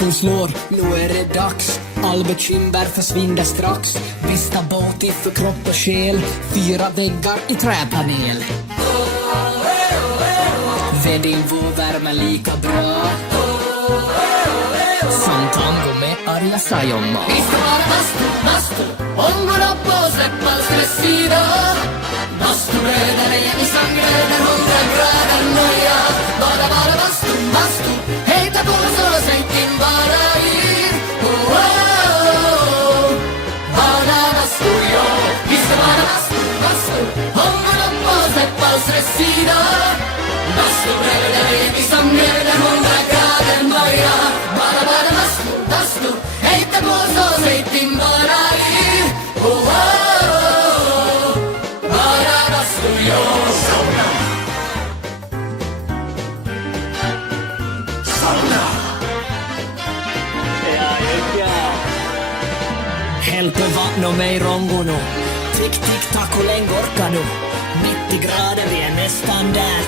Klockan slår, nu är det dags. All bekymmer försvinner strax. Vista båt för kropp och själ. 4 väggar i träpanel. Vädding vår värme lika bra som tango med Arja Saijonmaa. Vi ska vara bastu, ångorna på släppas stressida. Bastubröder är i sanggröder, 100 grader noja. Bara bastu, hejta på så sänk in bara in. Oh, oh, oh. Bara bastu, ja. Vi ska vara bastu, ångorna på släppas stressida. Bastubröder är i sanggröder, 100 grader noja. Bara bastu, hejta på så sänk in bara in. Oh, oh, oh. Bara bastu, ja. Häll på vatten och mig rongo nu. Tick, tick, tack, hur länge orkar du? 90 grader, vi är nästan där.